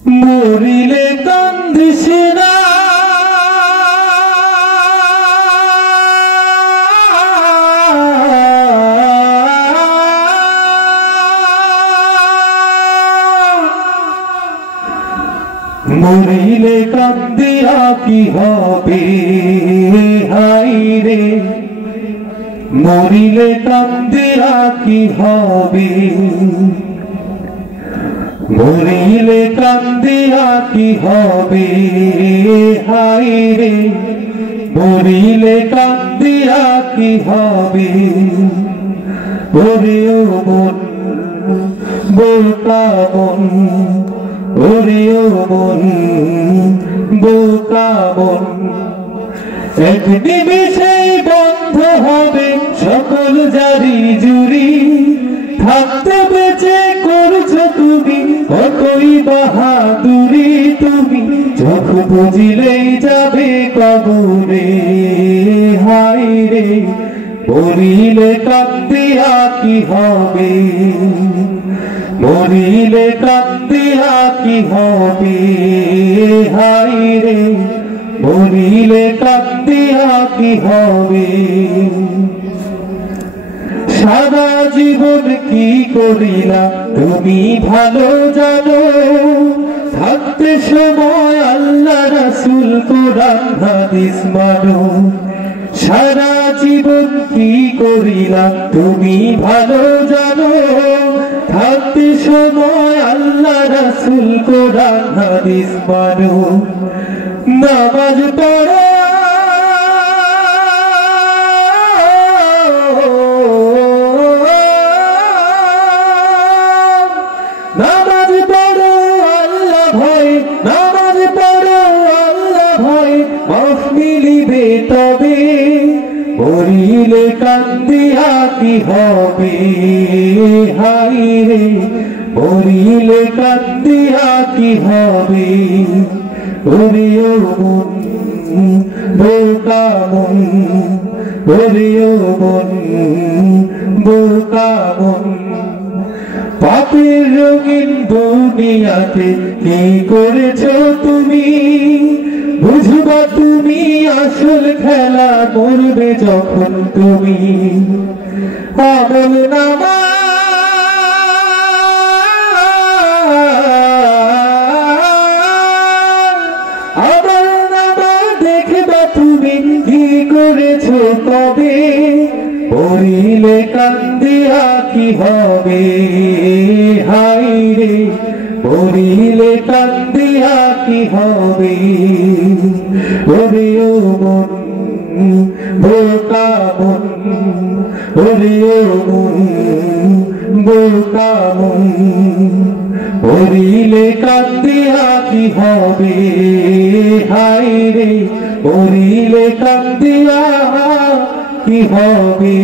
মরিলে কান্দিস না মরিলে কান্দিয়া কি হবে হায়রে মরিলে কান্দিয়া কি হবে মরিলে কান্দিয়া কি হবে হায়রে মরিলে কান্দিয়া কি হবে ওরে ও মন বোকা মন ওরে ও মন বোকা মন এক নিমিষে বন্ধ হবে সকল জারি জুরি থাকতে বেঁচে করছো তুমি কতই বাহাদুরি তুমি চোখ বুঝিলেই যাবে কবরে হায়রে মরিলে কান্দিয়া কি হবে মরিলে কান্দিয়া কি হবে হায়রে মরিলে কান্দিয়া কি হবে সারা জীবন কি করিলা তুমি ভালো জানো থাকতে সময় আল্লাহ রাসূল কোরআন হাদিস মানো সারা জীবন কি করিলা তুমি ভালো জানো থাকতে সময় আল্লাহ রাসূল কোরআন হাদিস মানো নামাজ পড়ো নামাজ পড়ো আল্লাহ ভয় নামাজ পড়ো আল্লাহ ভয় মাফ মিলিবে তবে মরিলে কান্দিয়া কি হবে হায়রে মরিলে কান্দিয়া কি হবে ওরে ও মন বোকা মন ওরে ও মন বোকা মন পাপের রঙিন দুনিয়াতে কি করেছো তুমি বুঝবা তুমি আসল খেলা করবে যখন তুমি আমল নামা দেখবা তুমি কি করেছো তবে মরিলে কান্দিয়া কি হবে হায়রে মরিলে কান্দিয়া কি হবে ওরে ও মন বোকা মন ওরে ও মন বোকা মন মরিলে কান্দিয়া কি হবে হায়রে মরিলে কান্দিয়া কি হবে